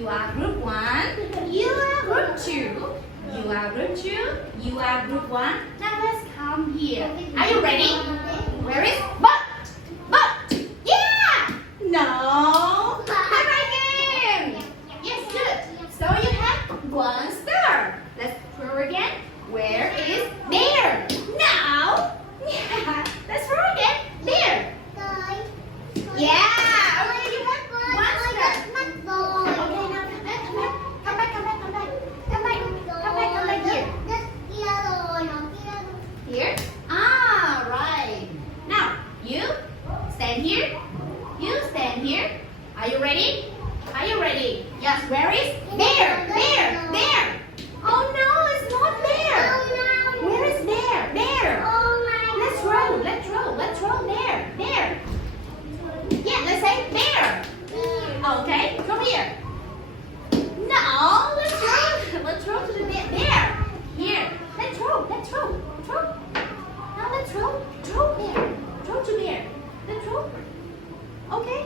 You are group 1. You are group 2. You are group 2. You are group 1. Now let's come here. Are you ready? Where is but? But. Yeah! No. Try again. Yes, good. So you have 1 star. Let's throw again. Where is there? Now. Yeah. Let's throw again. There. Yeah. Okay, you have 1 star. Okay, now come back. Come back here. Here? Ah, right. Now, you stand here. You stand here. Are you ready? Are you ready? Yes, where is? There. Oh no, it's not there. Where is there? There. Let's roll. There. Yeah, let's say there. Okay, come here. No, let's roll to the there. Here. Let's roll. Now let's roll. Throw there. Throw to there. Let's roll. Okay.